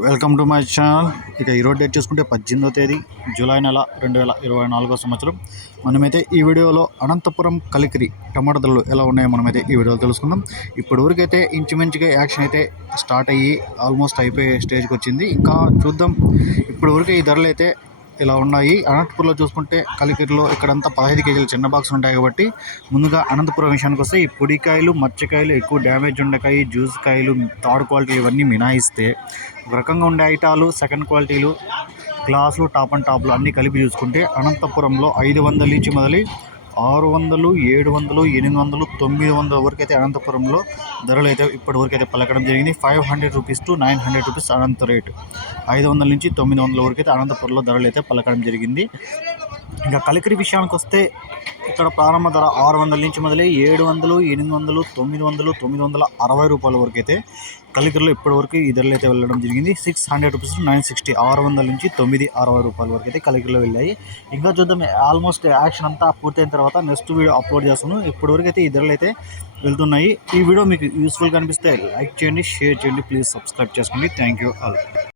Welcome to my channel. ఇక ఈరోజు date చూసుకుంటే పద్దెనిమిదో తేదీ జూలై నెల రెండు వేల ఇరవై నాలుగో సంవత్సరం. మనమైతే ఈ వీడియోలో అనంతపురం కలికిరి టమాటా ధరలు ఎలా ఉన్నాయో మనమైతే ఈ వీడియోలో తెలుసుకుందాం. ఇప్పటి అయితే ఇంచుమించుగా యాక్షన్ అయితే స్టార్ట్ అయ్యి ఆల్మోస్ట్ అయిపోయే స్టేజ్కి వచ్చింది. ఇంకా చూద్దాం. ఇప్పటివరకు ఈ ధరలు అయితే ఇలా ఉన్నాయి. అనంతపురంలో చూసుకుంటే కలికిరిలో ఇక్కడంతా పదహైదు కేజీలు చిన్న బాక్స్ ఉంటాయి కాబట్టి ముందుగా అనంతపురం విషయానికి వస్తే ఈ పొడికాయలు మచ్చకాయలు ఎక్కువ డ్యామేజ్ ఉండకాయి జ్యూస్ కాయలు థర్డ్ క్వాలిటీ ఇవన్నీ మినాయిస్తే ఒక రకంగా ఉండే ఐటాలు సెకండ్ క్వాలిటీలు గ్లాసులు టాప్ అండ్ టాప్లు అన్నీ కలిపి చూసుకుంటే అనంతపురంలో ఐదు వందల నుంచి మొదలు ఆరు వందలు ఏడు వందలు ఎనిమిది వందలు తొమ్మిది వందల వరకు అయితే అనంతపురంలో ధరలు అయితే ఇప్పటి వరకు అయితే పలకడం జరిగింది. Five hundred rupees to nine hundred rupees Anantha rate. ఐదు వందల నుంచి తొమ్మిది వందల వరకు అయితే అనంతపురంలో ధరలు అయితే పలకడం జరిగింది. ఇంకా కలికిరి విషయానికి వస్తే ఇక్కడ ప్రారంభ ధర ఆరు వందల నుంచి మొదలై ఏడు వందలు ఎనిమిది వందలు తొమ్మిది వందలు తొమ్మిది వందల అరవై రూపాయల వరకు అయితే కలికరలో ఇప్పటివరకు ఈ ధరలు అయితే వెళ్ళడం జరిగింది. Six hundred rupees nine sixty ఆరు వందల నుంచి తొమ్మిది అరవై రూపాయల వరకు అయితే కలికరలో వెళ్ళాయి. ఇంకా చూద్దాం ఆల్మోస్ట్ యాక్షన్ అంతా పూర్తయిన తర్వాత నెక్స్ట్ వీడియో అప్లోడ్ చేస్తాను. ఇప్పటివరకు అయితే ఈ ధరలు అయితే వెళ్తున్నాయి. ఈ వీడియో మీకు యూస్ఫుల్గా అనిపిస్తే లైక్ చేయండి షేర్ చేయండి ప్లీజ్ సబ్స్క్రైబ్ చేసుకోండి. Thank you all.